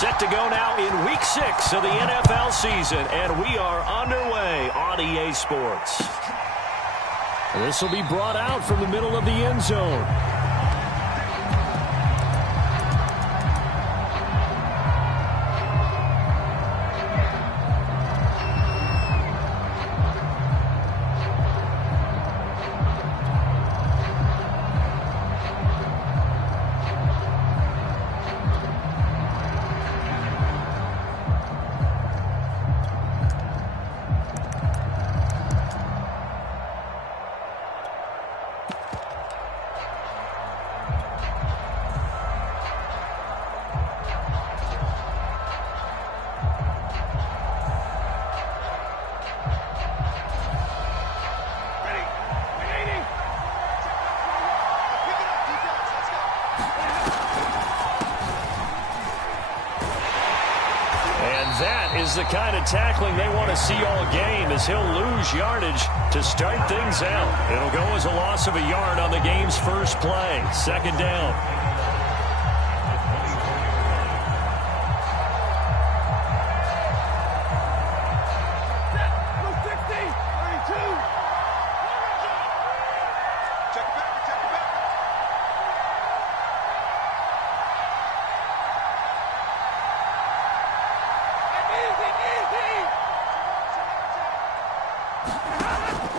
Set to go now in Week 6 of the NFL season, and we are underway on EA Sports. This will be brought out from the middle of the end zone. Is the kind of tackling they want to see all game, as he'll lose yardage to start things out. It'll go as a loss of a yard on the game's first play. Second down.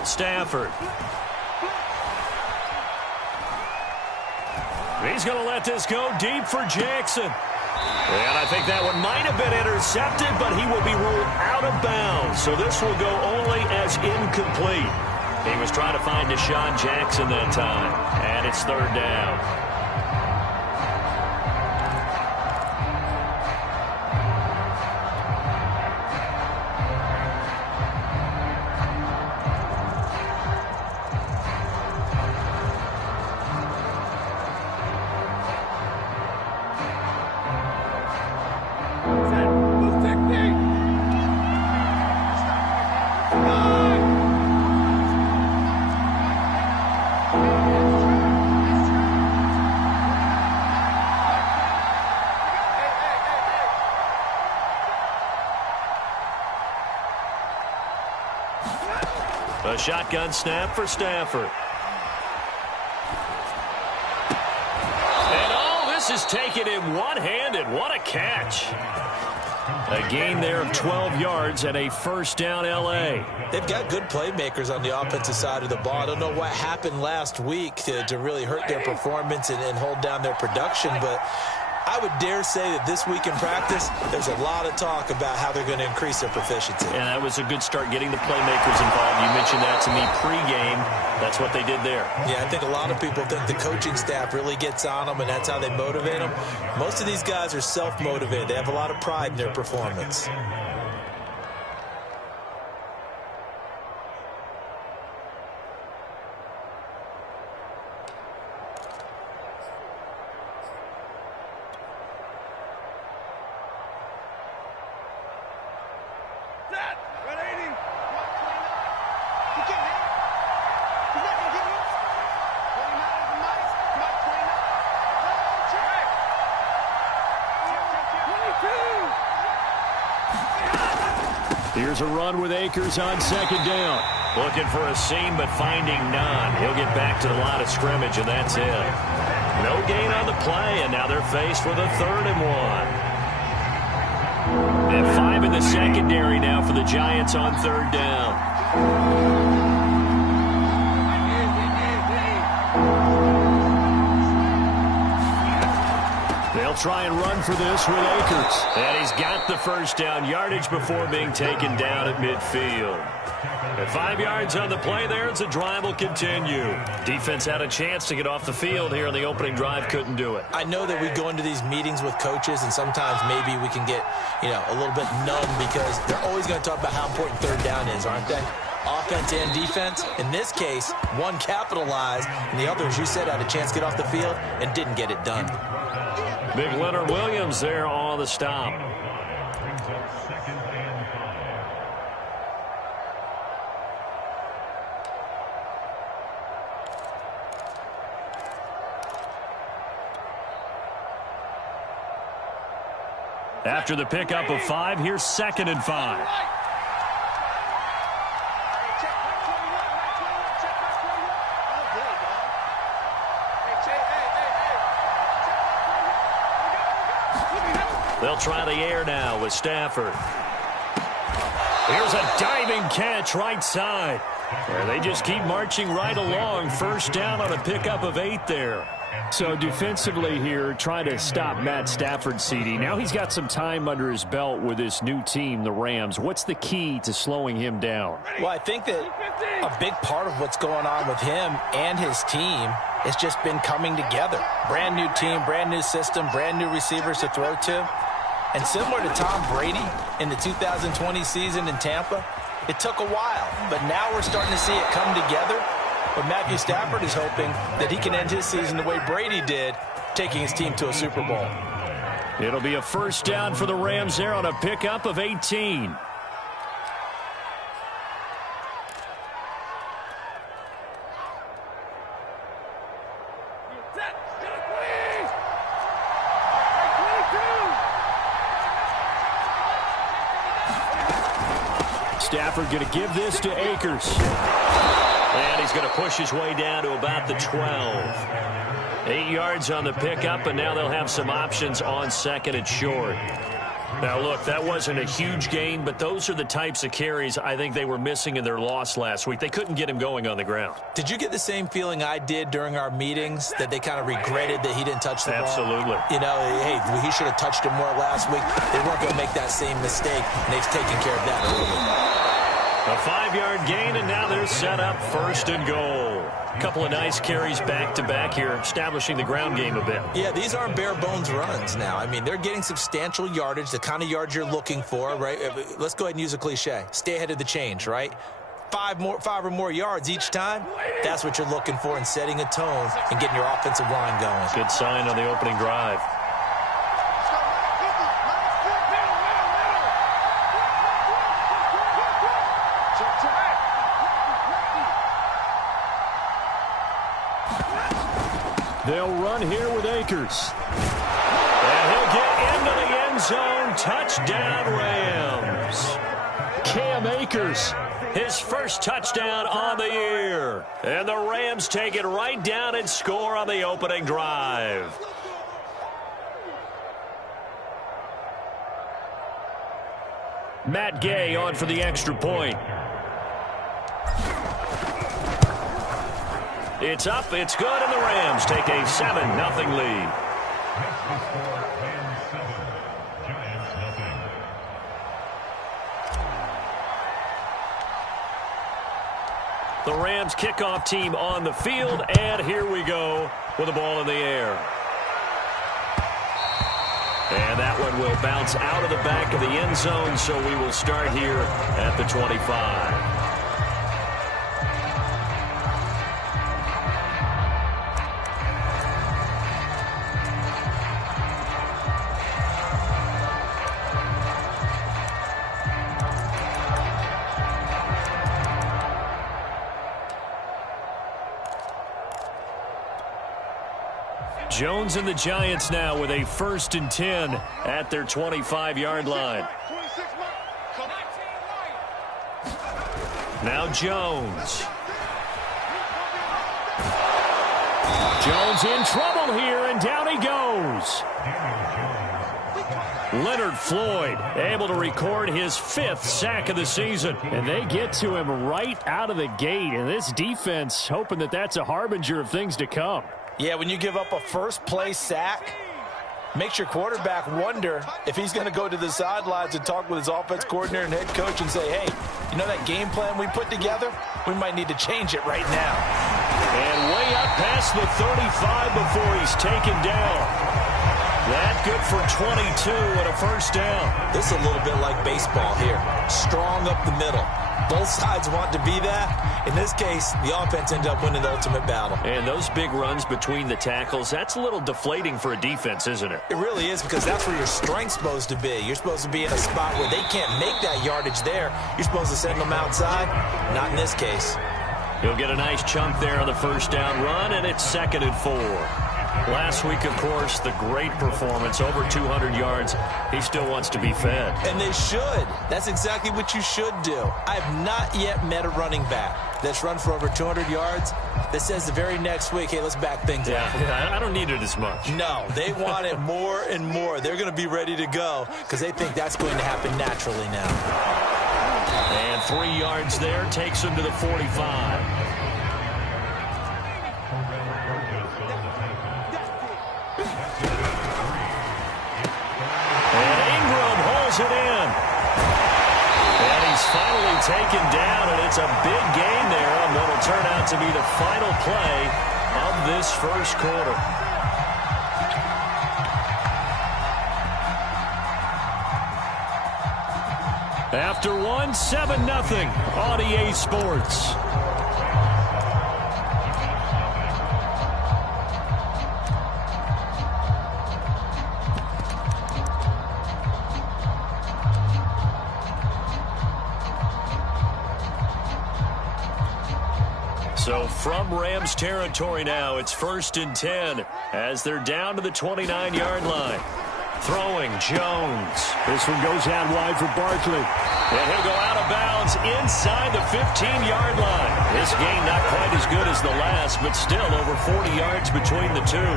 Stafford. He's going to let this go deep for Jackson. And I think that one might have been intercepted, but he will be ruled out of bounds. So this will go only as incomplete. He was trying to find Deshaun Jackson that time. And it's third down. A shotgun snap for Stafford. And all this is taken in one-handed. What a catch. A gain there of 12 yards and a first down L.A. They've got good playmakers on the offensive side of the ball. I don't know what happened last week to really hurt their performance and hold down their production, but I would dare say that this week in practice, there's a lot of talk about how they're going to increase their proficiency. And that was a good start, getting the playmakers involved. You mentioned that to me pregame. That's what they did there. Yeah, I think a lot of people think the coaching staff really gets on them, and that's how they motivate them. Most of these guys are self-motivated. They have a lot of pride in their performance. Here's a run with Akers on second down. Looking for a seam, but finding none. He'll get back to the line of scrimmage, and that's it. No gain on the play, and now they're faced with a 3rd and 1. And 5 in the secondary now for the Giants on 3rd down. They'll try and run for this with Akers. And he's got the first down yardage before being taken down at midfield. At 5 yards on the play there, as the drive will continue. Defense had a chance to get off the field here in the opening drive, couldn't do it. I know that we go into these meetings with coaches, and sometimes maybe we can get, a little bit numb because they're always going to talk about how important 3rd down is, aren't they? Offense and defense. In this case, one capitalized, and the other, as you said, had a chance to get off the field and didn't get it done. Big Leonard Williams there on the stop. After the pickup of 5, here's 2nd and 5. They'll try the air now with Stafford. Here's a diving catch right side. And they just keep marching right along. First down on a pickup of 8 there. So defensively here, trying to stop Matt Stafford, CD. Now he's got some time under his belt with this new team, the Rams. What's the key to slowing him down? Well, I think that a big part of what's going on with him and his team has just been coming together. Brand new team, brand new system, brand new receivers to throw to. And similar to Tom Brady in the 2020 season in Tampa, it took a while, but now we're starting to see it come together. But Matthew Stafford is hoping that he can end his season the way Brady did, taking his team to a Super Bowl. It'll be a first down for the Rams there on a pickup of 18. Stafford going to give this to Akers. And he's going to push his way down to about the 12. 8 yards on the pickup, and now they'll have some options on 2nd and short. Now, look, that wasn't a huge gain, but those are the types of carries I think they were missing in their loss last week. They couldn't get him going on the ground. Did you get the same feeling I did during our meetings, that they kind of regretted that he didn't touch the ball? Absolutely. You know, hey, he should have touched it more last week. They weren't going to make that same mistake, and they've taken care of that early. A 5-yard gain, and now they're set up 1st and goal. A couple of nice carries back-to-back here, establishing the ground game a bit. Yeah, these aren't bare-bones runs now. I mean, they're getting substantial yardage, the kind of yards you're looking for, right? Let's go ahead and use a cliche. Stay ahead of the change, right? 5 or more yards each time, that's what you're looking for in setting a tone and getting your offensive line going. Good sign on the opening drive. They'll run here with Akers. And he'll get into the end zone. Touchdown, Rams. Cam Akers. His first touchdown on the year. And the Rams take it right down and score on the opening drive. Matt Gay on for the extra point. It's up, it's good, and the Rams take a 7-0 lead. The Rams kickoff team on the field, and here we go with the ball in the air. And that one will bounce out of the back of the end zone, so we will start here at the 25. Jones and the Giants now with a 1st and 10 at their 25-yard line. Now Jones. Jones in trouble here, and down he goes. Leonard Floyd able to record his 5th sack of the season. And they get to him right out of the gate. And this defense hoping that that's a harbinger of things to come. Yeah, when you give up a first-play sack, makes your quarterback wonder if he's going to go to the sidelines and talk with his offense coordinator and head coach and say, hey, you know that game plan we put together? We might need to change it right now. And way up past the 35 before he's taken down. That good for 22 and a first down. This is a little bit like baseball here. Strong up the middle. Both sides want to be that. In this case, the offense ended up winning the ultimate battle. And those big runs between the tackles, that's a little deflating for a defense, isn't it? It really is, because that's where your strength's supposed to be. You're supposed to be in a spot where they can't make that yardage there. You're supposed to send them outside. Not in this case. He'll get a nice chunk there on the first down run, and it's 2nd and 4. Last week, of course, the great performance, over 200 yards. He still wants to be fed. And they should. That's exactly what you should do. I have not yet met a running back that's run for over 200 yards that says the very next week, hey, let's back things up. Yeah, I don't need it as much. No, they want it more and more. They're going to be ready to go because they think that's going to happen naturally now. And 3 yards there takes him to the 45. It in. And he's finally taken down, and it's a big gain there on what will turn out to be the final play of this first quarter. After one, 7-0 on EA Sports. So from Rams territory now, it's 1st and 10 as they're down to the 29-yard line. Throwing, Jones. This one goes out wide for Barkley. And he'll go out of bounds inside the 15-yard line. This gain not quite as good as the last, but still over 40 yards between the two.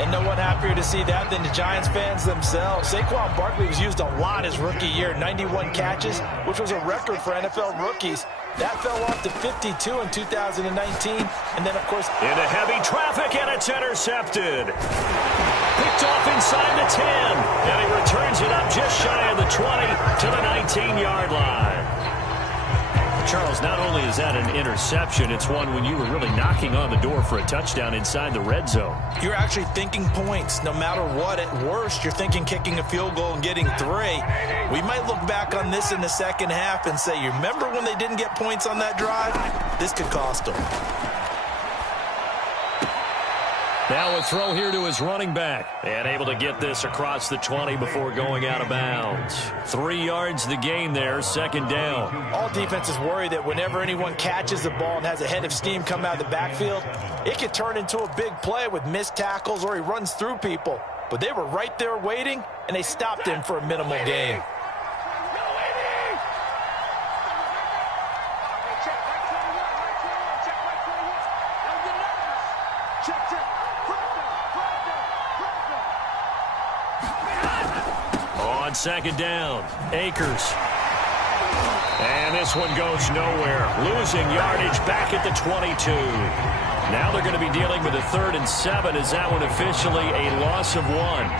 And no one happier to see that than the Giants fans themselves. Saquon Barkley was used a lot his rookie year, 91 catches, which was a record for NFL rookies. That fell off to 52 in 2019. And then, of course, into heavy traffic, and it's intercepted. Picked off inside the 10. And he returns it up just shy of the 20 to the 19-yard line. Charles, not only is that an interception, it's one when you were really knocking on the door for a touchdown inside the red zone. You're actually thinking points. No matter what, at worst, you're thinking kicking a field goal and getting 3. We might look back on this in the second half and say, you remember when they didn't get points on that drive? This could cost them. Now a throw here to his running back. And able to get this across the 20 before going out of bounds. 3 yards the gain there, 2nd down. All defenses worry that whenever anyone catches the ball and has a head of steam come out of the backfield, it could turn into a big play with missed tackles or he runs through people. But they were right there waiting, and they stopped him for a minimal gain. On 2nd down, Akers. And this one goes nowhere. Losing yardage back at the 22. Now they're going to be dealing with a 3rd and 7. Is that one officially a loss of 1?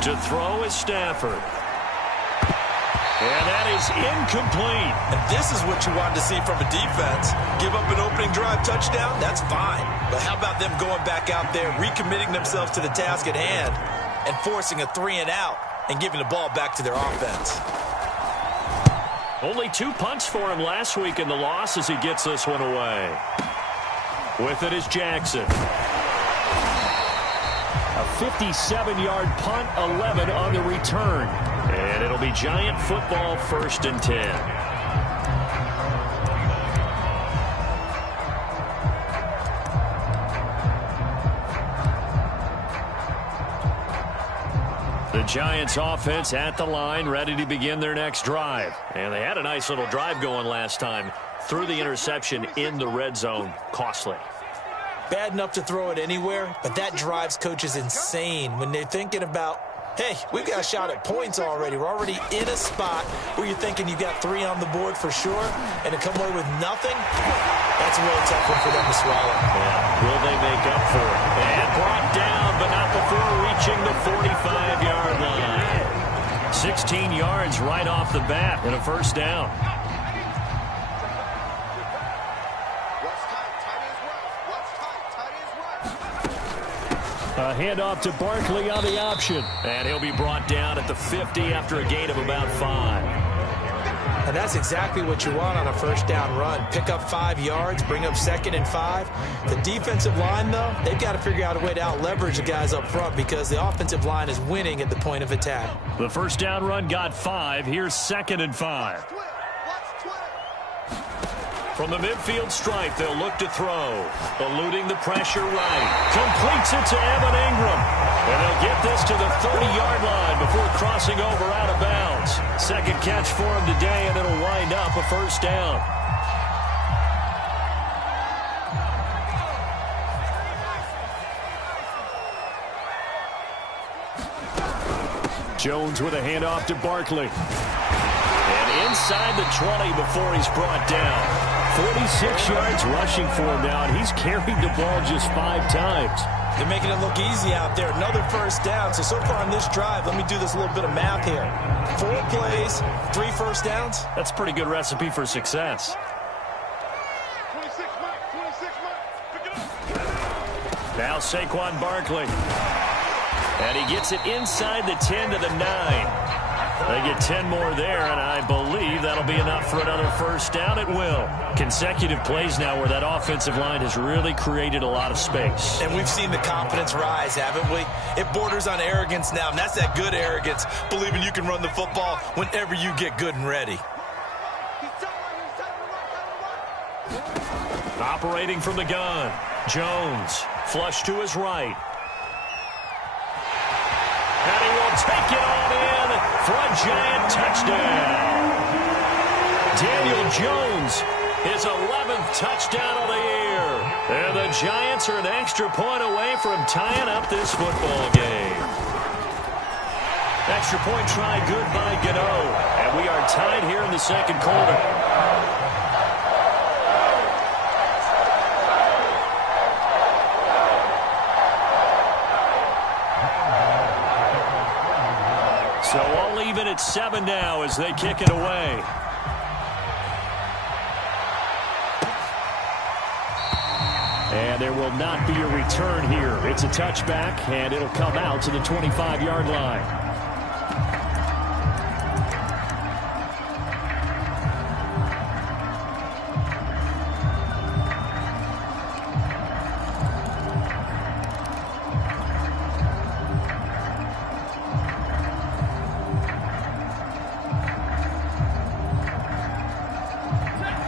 To throw is Stafford. And that is incomplete. And this is what you wanted to see from a defense. Give up an opening drive touchdown, that's fine. But how about them going back out there, recommitting themselves to the task at hand, and forcing a 3 and out and giving the ball back to their offense? Only 2 punts for him last week in the loss as he gets this one away. With it is Jackson. A 57-yard punt, 11 on the return. And it'll be Giant football, 1st and 10. The Giants offense at the line, ready to begin their next drive. And they had a nice little drive going last time. Threw the interception in the red zone. Costly. Bad enough to throw it anywhere, but that drives coaches insane when they're thinking about, hey, we've got a shot at points already. We're already in a spot where you're thinking you've got 3 on the board for sure, and to come away with nothing, that's a really tough one for them to swallow. Yeah. Will they make up for it? And brought down, but not before reaching the 45-yard line. 16 yards right off the bat and a 1st down. A handoff to Barkley on the option. And he'll be brought down at the 50 after a gain of about 5. And that's exactly what you want on a first down run. Pick up 5 yards, bring up 2nd and 5. The defensive line, though, they've got to figure out a way to out-leverage the guys up front because the offensive line is winning at the point of attack. The first down run got 5. Here's 2nd and 5. From the midfield stripe, they'll look to throw. Eluding the pressure right. Completes it to Evan Ingram. And they'll get this to the 30-yard line before crossing over out of bounds. Second catch for him today, and it'll wind up a first down. Jones with a handoff to Barkley. And inside the 20 before he's brought down. 46 yards rushing for him now, and he's carried the ball just 5 times. They're making it look easy out there. Another first down. So far on this drive, let me do this little bit of math here. 4 plays, 3 first downs. That's a pretty good recipe for success. 26 Pick it up. Now Saquon Barkley. And he gets it inside the 10 to the 9. They get 10 more there, and I believe that'll be enough for another first down. It will. Consecutive plays now where that offensive line has really created a lot of space. And we've seen the confidence rise, haven't we? It borders on arrogance now, and that's that good arrogance, believing you can run the football whenever you get good and ready. Operating from the gun, Jones, flush to his right. And he will take it on in for a giant touchdown. Daniel Jones, his 11th touchdown of the year. And the Giants are an extra point away from tying up this football game. Extra point try good by Gano. And we are tied here in the second quarter. So all even at 7 now as they kick it away. And there will not be a return here. It's a touchback, and it'll come out to the 25-yard line.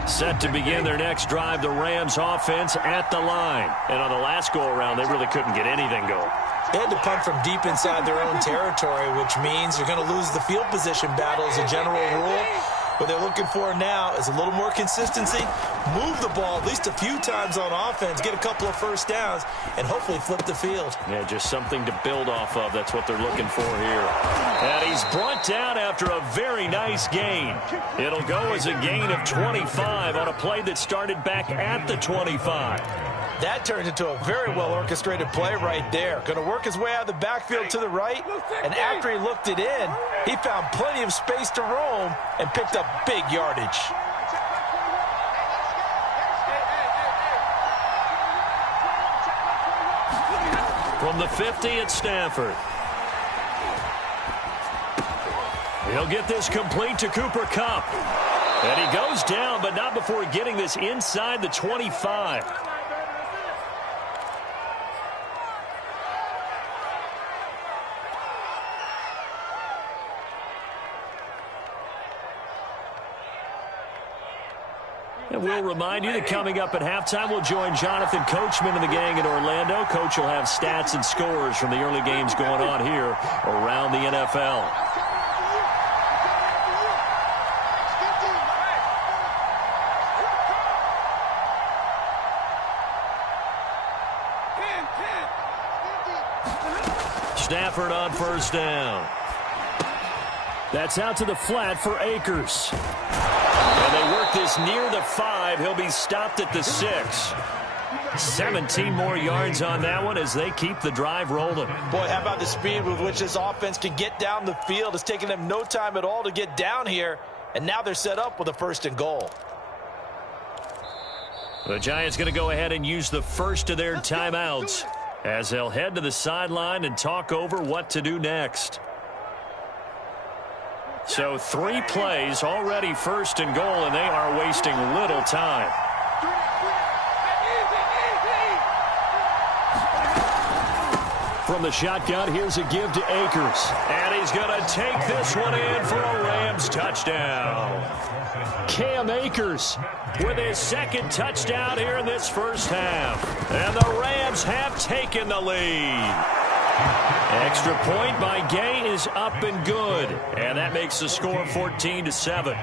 Set to begin their next drive, the Rams offense at the line. And on the last go-around, they really couldn't get anything going. They had to punt from deep inside their own territory, which means you're going to lose the field position battle as a general rule. What they're looking for now is a little more consistency, move the ball at least a few times on offense, get a couple of first downs, and hopefully flip the field. Yeah, just something to build off of. That's what they're looking for here. And he's brought down after a very nice gain. It'll go as a gain of 25 on a play that started back at the 25. That turned into a very well-orchestrated play right there. Going to work his way out of the backfield to the right, and after he looked it in, he found plenty of space to roam and picked up big yardage. From the 50 at Stanford. He'll get this complete to Cooper Kupp. And he goes down, but not before getting this inside the 25. And we'll remind you that coming up at halftime, we'll join Jonathan Coachman and the gang in Orlando. Coach will have stats and scores from the early games going on here around the NFL. Stafford on first down. That's out to the flat for Akers. And they work this near the 5. He'll be stopped at the 6. 17 more yards on that one as they keep the drive rolling. Boy, how about the speed with which this offense can get down the field? It's taken them no time at all to get down here, and now they're set up with a 1st and goal. The Giants going to go ahead and use the first of their timeouts. as they'll head to the sideline and talk over what to do next. So 3 plays, already 1st and goal, and they are wasting little time. From the shotgun, here's a give to Akers. And he's going to take this one in for a Rams touchdown. Cam Akers with his 2nd touchdown here in this first half. And the Rams have taken the lead. Extra point by Gay is up and good. And that makes the score 14-7.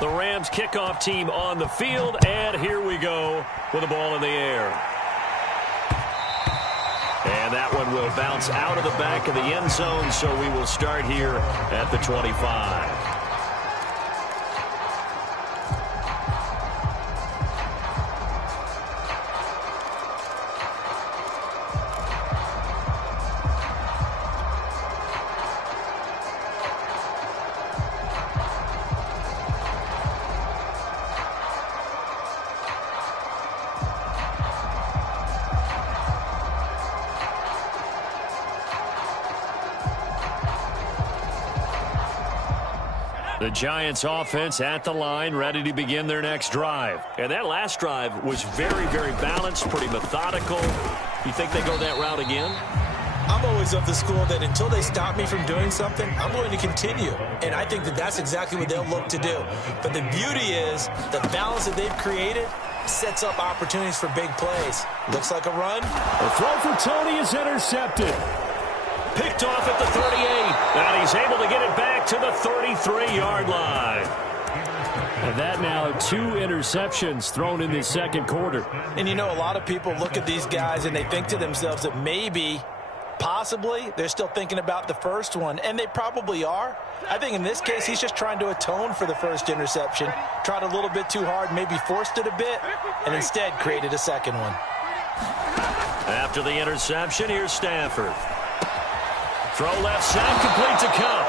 The Rams kickoff team on the field, and here we go with the ball in the air. And that one will bounce out of the back of the end zone, so we will start here at the 25. The Giants offense at the line, ready to begin their next drive. And that last drive was very, very balanced, pretty methodical. You think they go that route again? I'm always of the school that until they stop me from doing something, I'm going to continue. And I think that that's exactly what they'll look to do. But the beauty is the balance that they've created sets up opportunities for big plays. Looks like a run. The throw for Tony is intercepted. Picked off at the 38, and he's able to get it back to the 33-yard line. And that now 2 interceptions thrown in this second quarter. And you know, a lot of people look at these guys and they think to themselves that maybe, possibly, they're still thinking about the first one, and they probably are. I think in this case, he's just trying to atone for the first interception, tried a little bit too hard, maybe forced it a bit, and instead created a second one. After the interception, here's Stafford. Throw left side, complete to Kupp.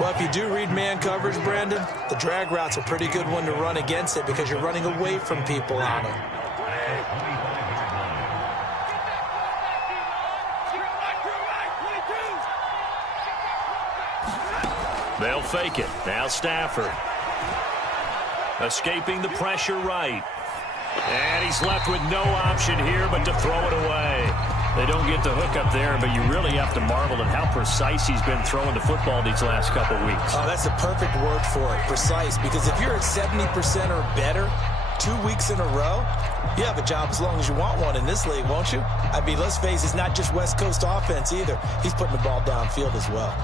Well, if you do read man coverage, Brandon, the drag route's a pretty good one to run against it because you're running away from people on them. They'll fake it. Now Stafford. Escaping the pressure right. And he's left with no option here but to throw it away. They don't get the hook up there, but you really have to marvel at how precise he's been throwing the football these last couple weeks. Oh, that's the perfect word for it, precise. Because if you're at 70% or better 2 weeks in a row, you have a job as long as you want one in this league, won't you? I mean, let's face it, it's not just West Coast offense either. He's putting the ball downfield as well.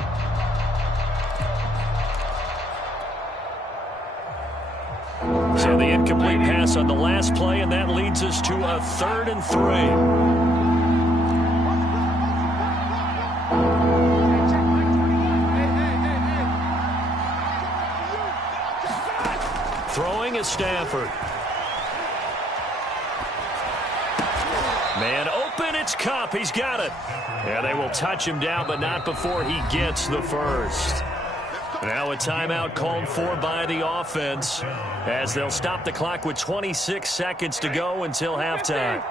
So the incomplete pass on the last play, and that leads us to a 3rd and 3. Throwing is Stafford. Man open, it's Kupp. He's got it. Yeah, they will touch him down, but not before he gets the first. Now a timeout called for by the offense as they'll stop the clock with 26 seconds to go until halftime.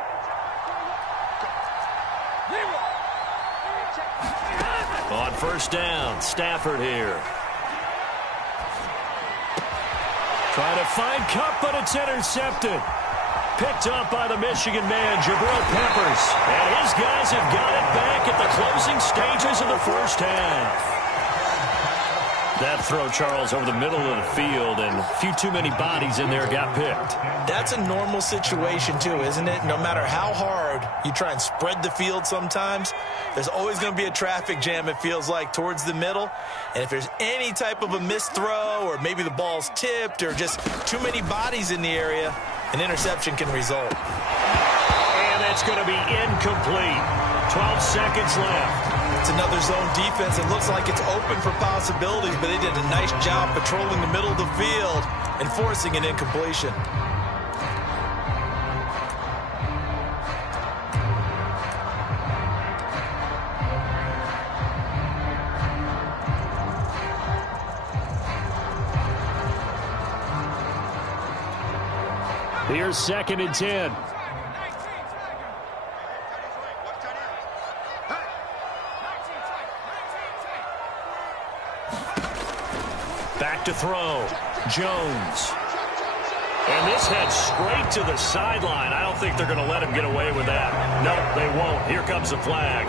On first down, Stafford here. Trying to find Kupp, but it's intercepted. Picked up by the Michigan man, Jabril Peppers. And his guys have got it back at the closing stages of the first half. That throw, Charles, over the middle of the field, and a few too many bodies in there got picked. That's a normal situation, too, isn't it? No matter how hard you try and spread the field sometimes, there's always going to be a traffic jam, it feels like, towards the middle. And if there's any type of a missed throw, or maybe the ball's tipped, or just too many bodies in the area, an interception can result. And that's going to be incomplete. 12 seconds left. It's another zone defense. It looks like it's open for possibilities, but they did a nice job patrolling the middle of the field and forcing an incompletion. Here's 2nd and 10. Back to throw. Jones. And this head straight to the sideline. I don't think they're going to let him get away with that. No, they won't. Here comes the flag.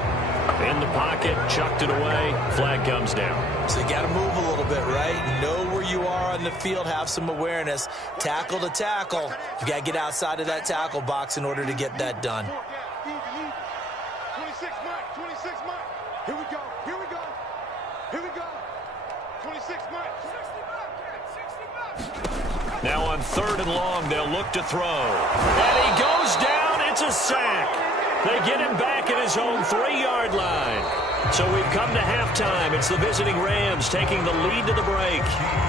In the pocket, chucked it away. Flag comes down. So you got to move a little bit, right? Know where you are on the field. Have some awareness. Tackle to tackle. You got to get outside of that tackle box in order to get that done. 26 Mike. 26 Mike. Here we go. Here we go. Here we go. 26 Mike. Now on 3rd and long, they'll look to throw. And he goes down. It's a sack. They get him back at his own 3-yard line. So we've come to halftime. It's the visiting Rams taking the lead to the break.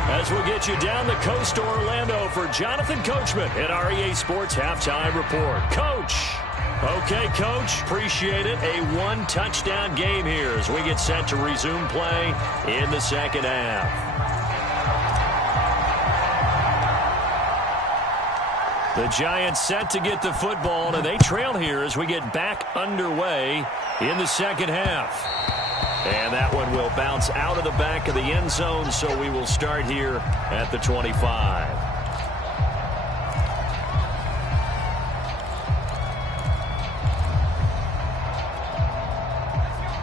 As we'll get you down the coast to Orlando for Jonathan Coachman at our EA Sports Halftime Report. Coach. Okay, Coach. Appreciate it. A 1-touchdown game here as we get set to resume play in the second half. The Giants set to get the football, and they trail here as we get back underway in the second half. And that one will bounce out of the back of the end zone, so we will start here at the 25.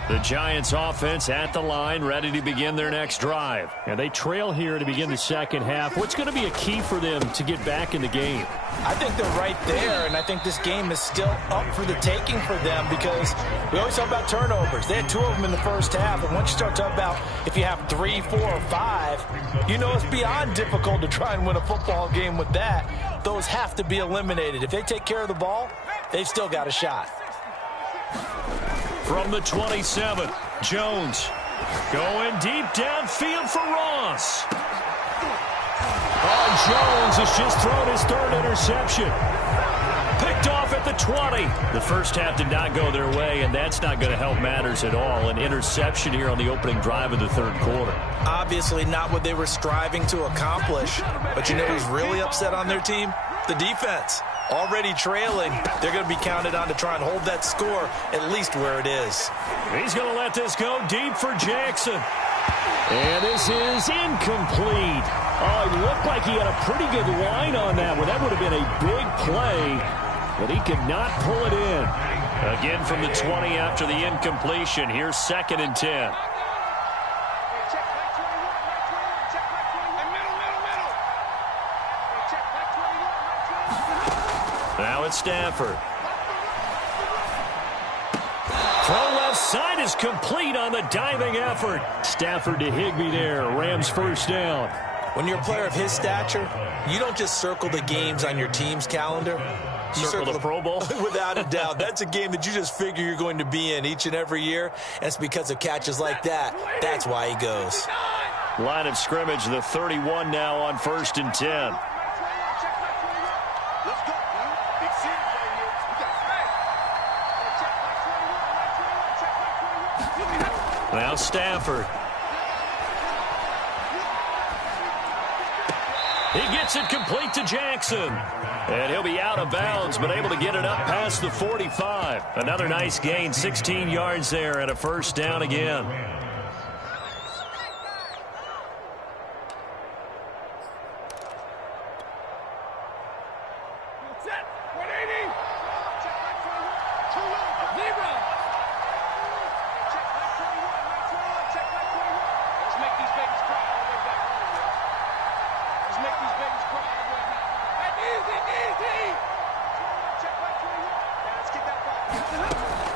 The Giants offense at the line, ready to begin their next drive. And they trail here to begin the second half. What's going to be a key for them to get back in the game? I think they're right there, and I think this game is still up for the taking for them because we always talk about turnovers. They had 2 of them in the first half, and once you start talking about if you have 3, 4, or 5, you know it's beyond difficult to try and win a football game with that. Those have to be eliminated. If they take care of the ball, they've still got a shot. From the 27, Jones going deep downfield for Ross. Jones has just thrown his 3rd interception. Picked off at the 20. The first half did not go their way, and that's not going to help matters at all. An interception here on the opening drive of the 3rd quarter. Obviously not what they were striving to accomplish. But you know who's really upset on their team? The defense. Already trailing, they're going to be counted on to try and hold that score at least where it is. He's going to let this go deep for Jackson. And this is incomplete. Oh, it looked like he had a pretty good line on that one. That would have been a big play, but he could not pull it in. Again from the 20 after the incompletion. Here's 2nd and 10. Now it's Stafford. Throw left side is complete on the diving effort. Stafford to Higbee there. Rams first down. When you're a player of his stature, you don't just circle the games on your team's calendar. You circle the Pro Bowl? Without a doubt. That's a game that you just figure you're going to be in each and every year. And it's because of catches like that. That's why he goes. Line of scrimmage, the 31 now on 1st and 10. Now Stafford. He gets it complete to Jackson. And he'll be out of bounds, but able to get it up past the 45. Another nice gain, 16 yards there and a first down again.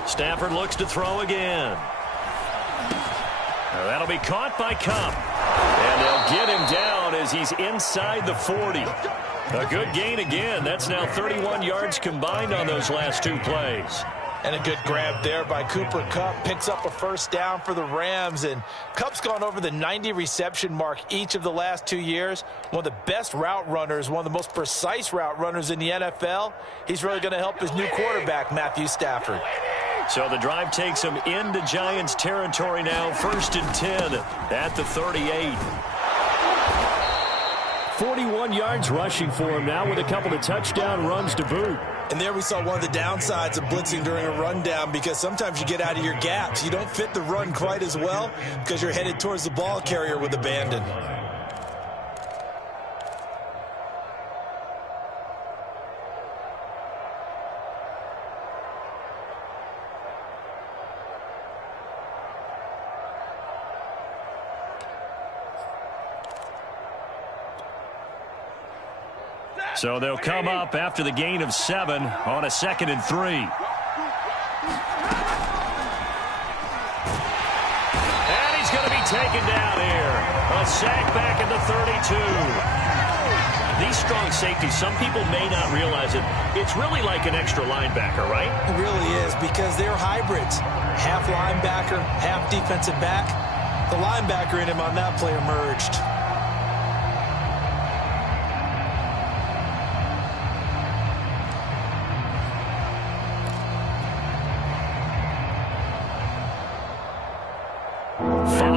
Stafford looks to throw again. Now that'll be caught by Kupp. And they'll get him down as he's inside the 40. A good gain again. That's now 31 yards combined on those last 2 plays. And a good grab there by Cooper Kupp. Picks up a first down for the Rams. And Kupp's gone over the 90 reception mark each of the last 2 years. One of the best route runners, one of the most precise route runners in the NFL. He's really going to help his new quarterback, Matthew Stafford. So the drive takes him into Giants territory now. 1st and 10 at the 38. 41 21 yards rushing for him now with a couple of touchdown runs to boot. And there we saw one of the downsides of blitzing during a rundown, because sometimes you get out of your gaps. You don't fit the run quite as well because you're headed towards the ball carrier with abandon. So they'll come up after the gain of 7 on a 2nd and 3. And he's going to be taken down here. A sack back at the 32. These strong safeties, some people may not realize it. It's really like an extra linebacker, right? It really is, because they're hybrids. Half linebacker, half defensive back. The linebacker in him on that play emerged.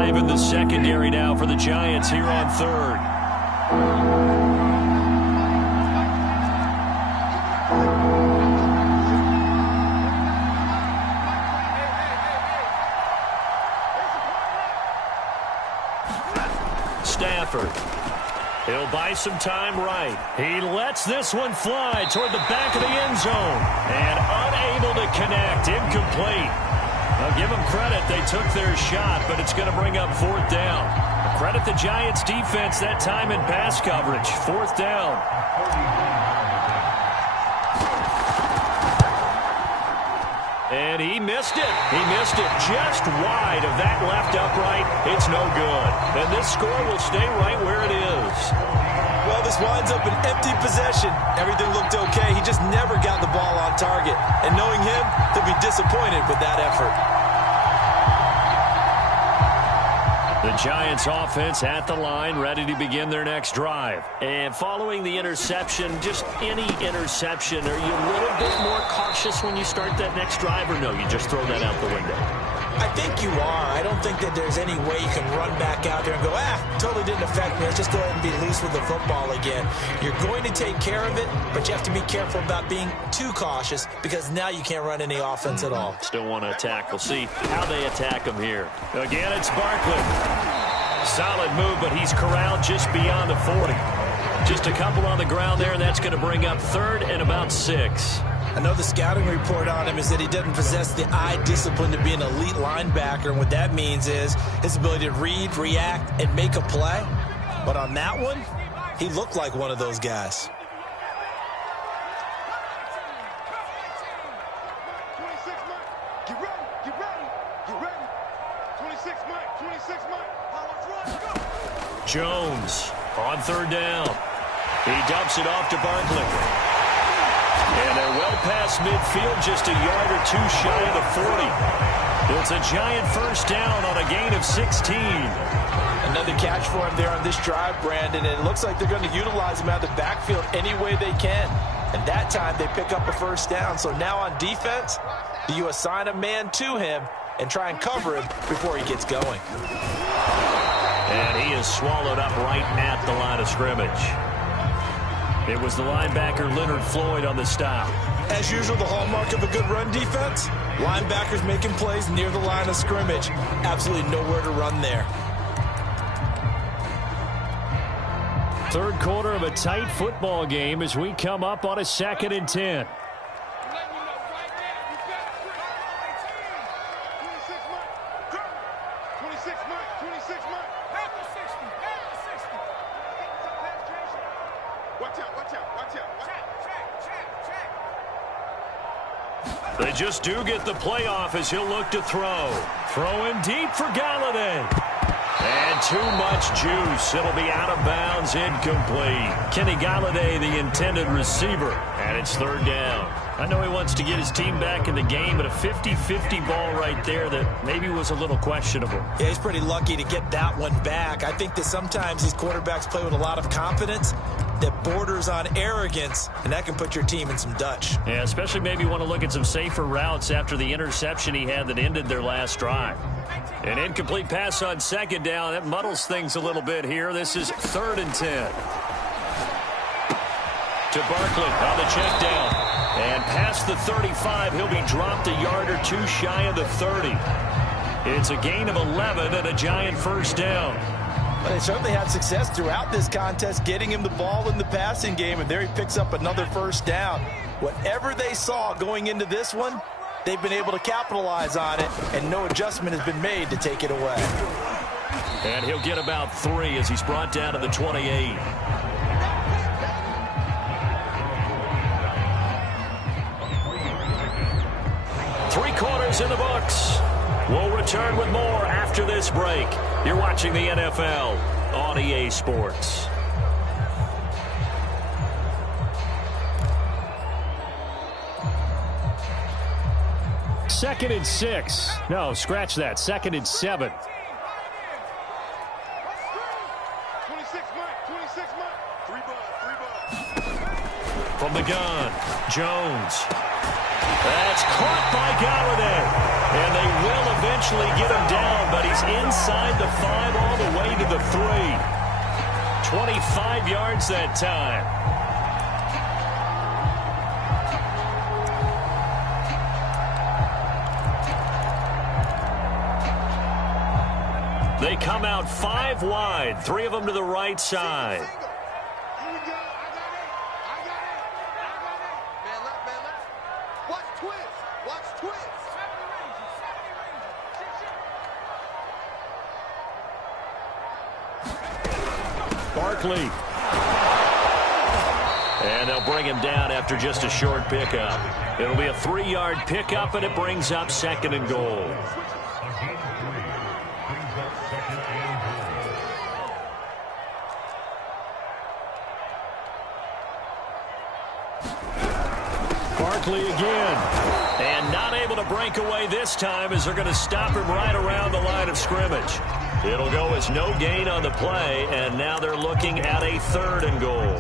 In the secondary now for the Giants here on 3rd. Stafford. He'll buy some time right. He lets this one fly toward the back of the end zone. And unable to connect. Incomplete. I'll give them credit. They took their shot, but it's going to bring up 4th down. Credit the Giants defense that time in pass coverage. 4th down. And he missed it. He missed it just wide of that left upright. It's no good. And this score will stay right where it is. Well, this winds up an empty possession. Everything looked okay. He just never got the ball on target. And knowing him, he'll be disappointed with that effort. The Giants offense at the line, ready to begin their next drive. And following the interception, just any interception, are you a little bit more cautious when you start that next drive, or no, you just throw that out the window? I think you are. I don't think that there's any way you can run back out there and go, totally didn't affect me. Let's just go ahead and be loose with the football again. You're going to take care of it, but you have to be careful about being too cautious, because now you can't run any offense at all. Still want to attack. We'll see how they attack him here. Again, it's Barkley. Solid move, but he's corralled just beyond the 40. Just a couple on the ground there, and that's going to bring up 3rd and about 6. I know the scouting report on him is that he doesn't possess the eye discipline to be an elite linebacker, and what that means is his ability to read, react, and make a play. But on that one, he looked like one of those guys. 26 Mike. Get ready. Get ready. Get ready. 26 Mike. 26 Mike. Go. Jones on 3rd down. He dumps it off to Barkley. And they're well past midfield, just a yard or 2 shy of the 40. It's a Giant 1st down on a gain of 16. Another catch for him there on this drive, Brandon, and it looks like they're going to utilize him out of the backfield any way they can. And that time they pick up a 1st down. So now on defense, you assign a man to him and try and cover him before he gets going. And he is swallowed up right at the line of scrimmage. It was the linebacker Leonard Floyd on the stop. As usual, the hallmark of a good run defense, linebackers making plays near the line of scrimmage. Absolutely nowhere to run there. 3rd quarter of a tight football game as we come up on a 2nd and 10. 26 Mike. Half the 60. Watch out. They just do get the playoff as he'll look to throw. Throwing deep for Galladay. And too much juice. It'll be out of bounds, incomplete. Kenny Galladay, the intended receiver, and it's 3rd down. I know he wants to get his team back in the game, but a 50-50 ball right there that maybe was a little questionable. Yeah, he's pretty lucky to get that one back. I think that sometimes these quarterbacks play with a lot of confidence that borders on arrogance, and that can put your team in some Dutch. Yeah, especially maybe want to look at some safer routes after the interception he had that ended their last drive. An incomplete pass on 2nd down. That muddles things a little bit here. This is 3rd and 10. to Barkley on the check down. And past the 35, he'll be dropped a yard or two shy of the 30. It's a gain of 11 and a Giant first down. Well, they certainly had success throughout this contest getting him the ball in the passing game, and there he picks up another first down. Whatever they saw going into this one, they've been able to capitalize on it, and no adjustment has been made to take it away. And he'll get about 3 as he's brought down to the 28. Three-quarters in the books. We'll return with more after this break. You're watching the NFL on EA Sports. Second and 6. No, scratch that. Second and 7. 26 Mike, 26 Mike. 3 balls. From the gun, Jones. That's caught by Galladay. And they will eventually get him down, but he's inside the 5 all the way to the 3. 25 yards that time. They come out 5 wide, 3 of them to the right side. Here we go. I got it. Man left. Watch twist. Barkley. And they'll bring him down after just a short pickup. It'll be a 3-yard pickup, and it brings up 2nd and goal. Barkley again. And not able to break away this time as they're going to stop him right around the line of scrimmage. It'll go as no gain on the play, and now they're looking at a 3rd and goal.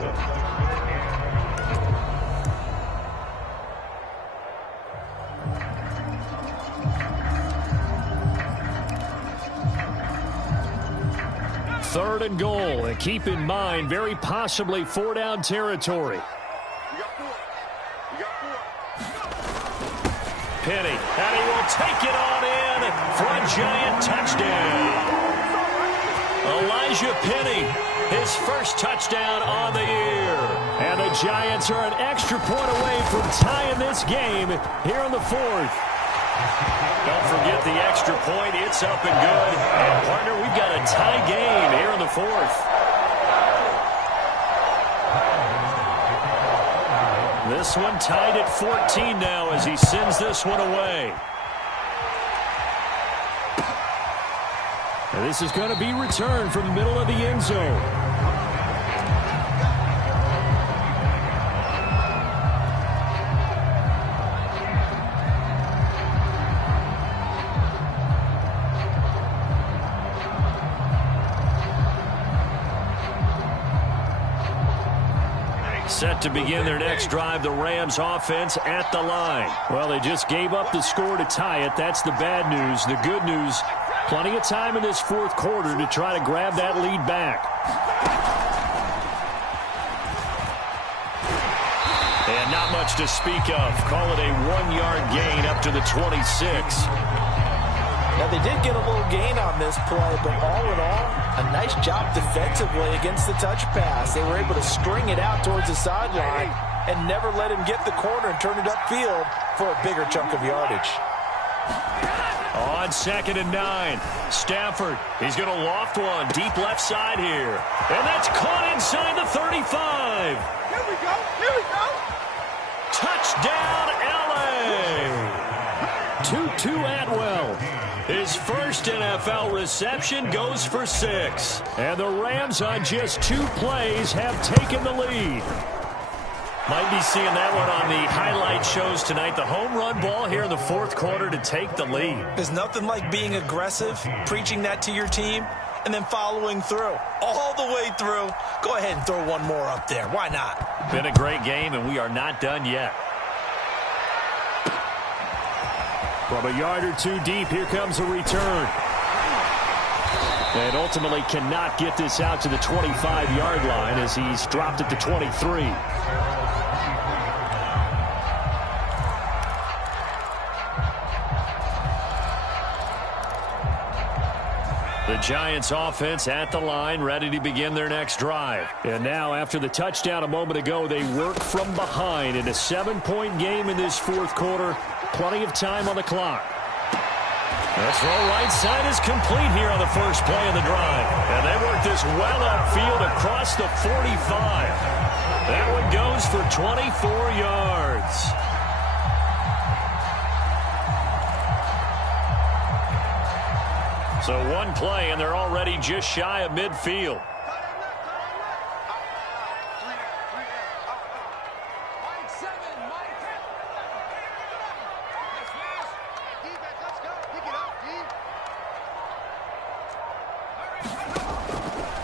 Third and goal. And keep in mind, very possibly 4-down territory. Penny, and he will take it on in for a Giant touchdown. Elijah Penny, his first touchdown on the year. And the Giants are an extra point away from tying this game here in the 4th. Don't forget the extra point. It's up and good. And, partner, we've got a tie game here in the 4th. This one tied at 14 now as he sends this one away. And this is going to be returned from the middle of the end zone. Set to begin their next drive, the Rams offense at the line. Well, they just gave up the score to tie it. That's the bad news. The good news, plenty of time in this 4th quarter to try to grab that lead back. And not much to speak of. Call it a 1-yard gain up to the 26. Now, they did get a little gain on this play, but all in all, a nice job defensively against the touch pass. They were able to string it out towards the sideline and never let him get the corner and turn it upfield for a bigger chunk of yardage. On 2nd and 9, Stafford, he's going to loft one deep left side here. And that's caught inside the 35. Here we go. Touchdown, L.A. Tutu Atwell. His first NFL reception goes for 6. And the Rams on just 2 plays have taken the lead. Might be seeing that one on the highlight shows tonight. The home run ball here in the 4th quarter to take the lead. There's nothing like being aggressive, preaching that to your team, and then following through. All the way through. Go ahead and throw one more up there. Why not? Been a great game, and we are not done yet. From a yard or 2 deep, here comes a return. And ultimately cannot get this out to the 25-yard line as he's dropped at the 23. The Giants offense at the line, ready to begin their next drive. And now, after the touchdown a moment ago, they work from behind in a 7-point game in this fourth quarter. Plenty of time on the clock. The throw right side is complete here on the first play of the drive. And they work this well upfield across the 45. That one goes for 24 yards. So one play, and they're already just shy of midfield.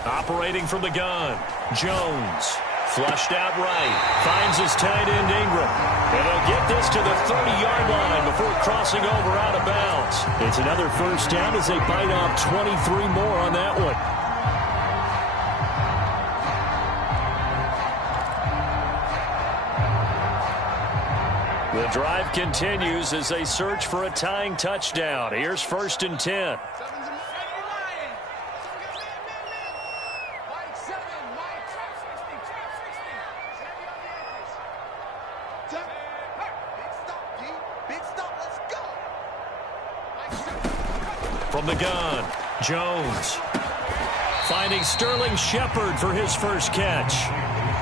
Operating from the gun, Jones. Flushed out right. Finds his tight end, Ingram. And he'll get this to the 30-yard line before crossing over out of bounds. It's another first down as they bite off 23 more on that one. The drive continues as they search for a tying touchdown. Here's 1st and 10. From the gun, Jones. Finding Sterling Shepard for his first catch.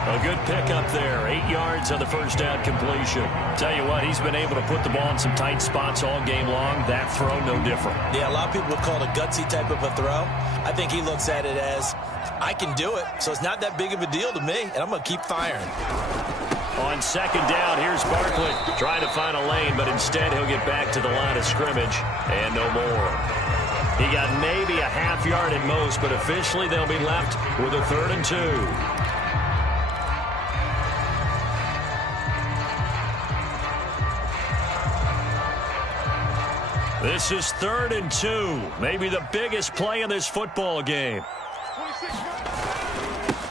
A good pickup there. 8 yards on the first down completion. Tell you what, he's been able to put the ball in some tight spots all game long. That throw, no different. Yeah, a lot of people would call it a gutsy type of a throw. I think he looks at it as, I can do it, so it's not that big of a deal to me, and I'm going to keep firing. On second down, here's Barkley. Trying to find a lane, but instead he'll get back to the line of scrimmage. And no more. He got maybe a half yard at most, but officially they'll be left with a 3rd and 2. This is 3rd and 2. Maybe the biggest play in this football game.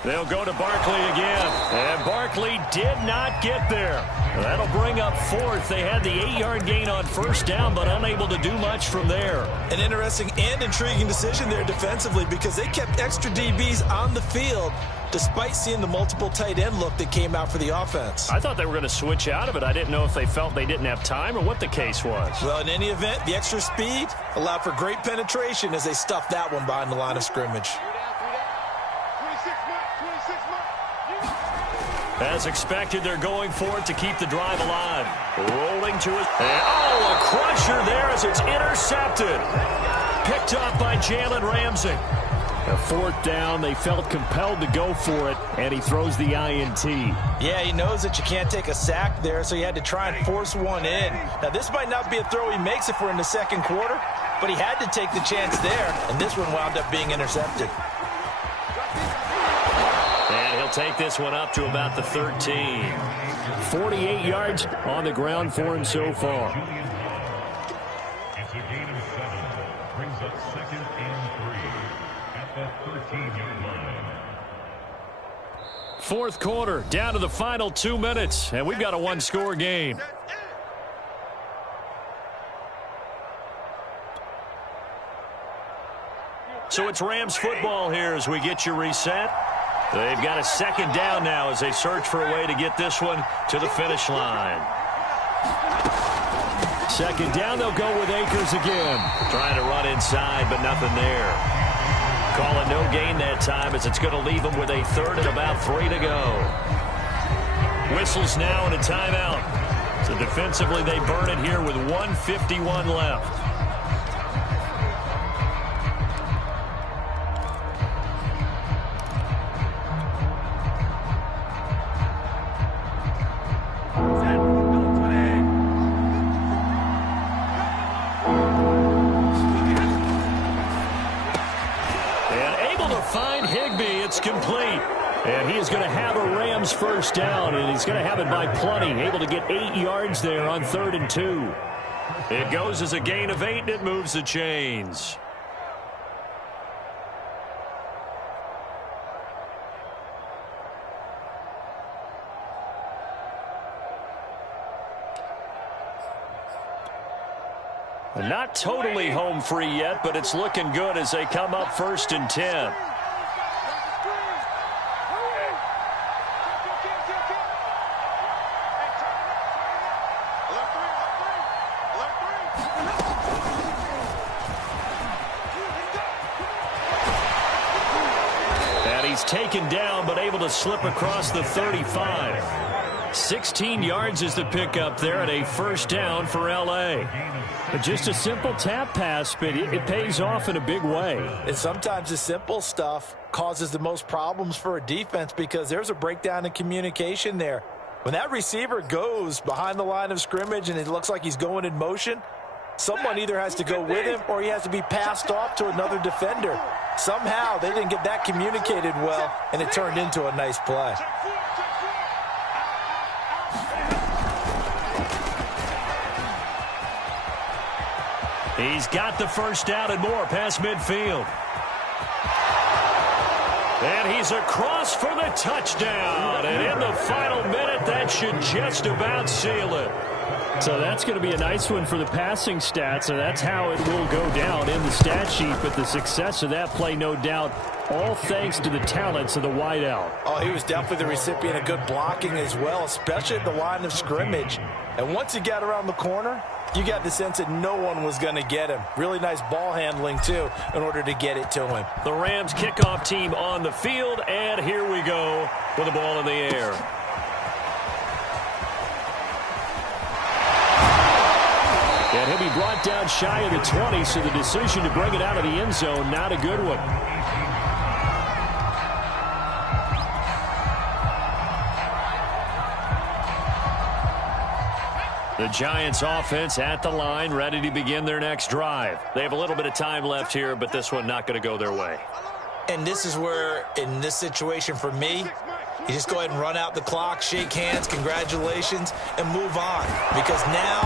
They'll go to Barkley again. And Barkley did not get there. That'll bring up 4th. They had the 8-yard gain on first down, but unable to do much from there. An interesting and intriguing decision there defensively because they kept extra DBs on the field despite seeing the multiple tight end look that came out for the offense. I thought they were going to switch out of it. I didn't know if they felt they didn't have time or what the case was. Well, in any event, the extra speed allowed for great penetration as they stuffed that one behind the line of scrimmage. As expected, they're going for it to keep the drive alive. Rolling to his... Oh, a crusher there as it's intercepted. Picked up by Jalen Ramsey. A 4th down, they felt compelled to go for it, and he throws the INT. Yeah, he knows that you can't take a sack there, so he had to try and force one in. Now, this might not be a throw he makes if we're in the second quarter, but he had to take the chance there, and this one wound up being intercepted. Take this one up to about the 13. 48 yards on the ground for him so far. It's a gain of 7. Brings up 2nd and 3 at the 13-yard line. Fourth quarter, down to the final 2 minutes, and we've got a one-score game. So it's Rams football here as we get you reset. They've got a second down now as they search for a way to get this one to the finish line. Second down, they'll go with Akers again. Trying to run inside, but nothing there. Call it no gain that time as it's going to leave them with a 3rd and about 3 to go. Whistles now and a timeout. So defensively, they burn it here with 1:51 left. Complete. And he is going to have a Rams first down, and he's going to have it by plenty. Able to get 8 yards there on 3rd and 2. It goes as a gain of 8, and it moves the chains. Not totally home free yet, but it's looking good as they come up 1st and 10. And he's taken down, but able to slip across the 35. 16 yards is the pickup there at a 1st down for L.A. Just a simple tap pass, but it pays off in a big way. And sometimes the simple stuff causes the most problems for a defense because there's a breakdown in communication there. When that receiver goes behind the line of scrimmage and it looks like he's going in motion, someone either has to go with him or he has to be passed off to another defender. Somehow they didn't get that communicated well, and it turned into a nice play. He's got the 1st down and more past midfield. And he's across for the touchdown. And in the final minute, that should just about seal it. So that's going to be a nice one for the passing stats, and that's how it will go down in the stat sheet. But the success of that play, no doubt, all thanks to the talents of the wideout. Oh, he was definitely the recipient of good blocking as well, especially at the line of scrimmage. And once he got around the corner, you got the sense that no one was going to get him. Really nice ball handling, too, in order to get it to him. The Rams kickoff team on the field, and here we go with the ball in the air. And he'll be brought down shy of the 20, so the decision to bring it out of the end zone, not a good one. The Giants offense at the line, ready to begin their next drive. They have a little bit of time left here, but this one not going to go their way. And this is where, in this situation for me, you just go ahead and run out the clock, shake hands, congratulations, and move on. Because now,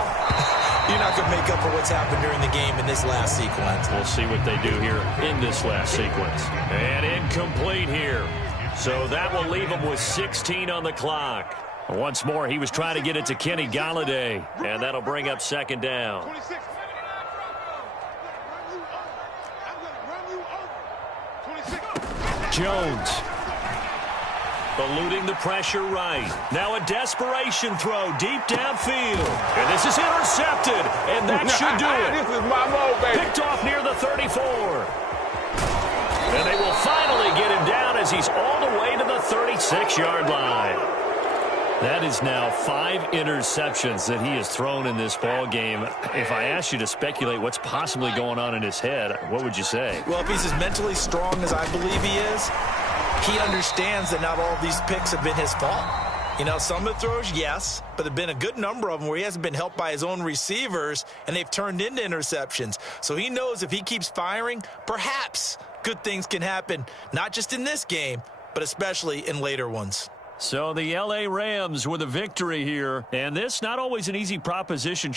you're not going to make up for what's happened during the game in this last sequence. We'll see what they do here in this last sequence. And incomplete here. So that will leave them with 16 on the clock. Once more, he was trying to get it to Kenny Golladay, and that'll bring up 2nd down. Jones eluding the pressure right. Now a desperation throw deep downfield. And this is intercepted, and that should do it. This is my mode, baby. Picked off near the 34. And they will finally get him down as he's all the way to the 36-yard line. That is now 5 interceptions that he has thrown in this ball game. If I asked you to speculate what's possibly going on in his head, what would you say? Well, if he's as mentally strong as I believe he is, he understands that not all of these picks have been his fault. You know, some of the throws, yes, but there have been a good number of them where he hasn't been helped by his own receivers, and they've turned into interceptions. So he knows if he keeps firing, perhaps good things can happen, not just in this game, but especially in later ones. So the L.A. Rams with a victory here, and this not always an easy proposition.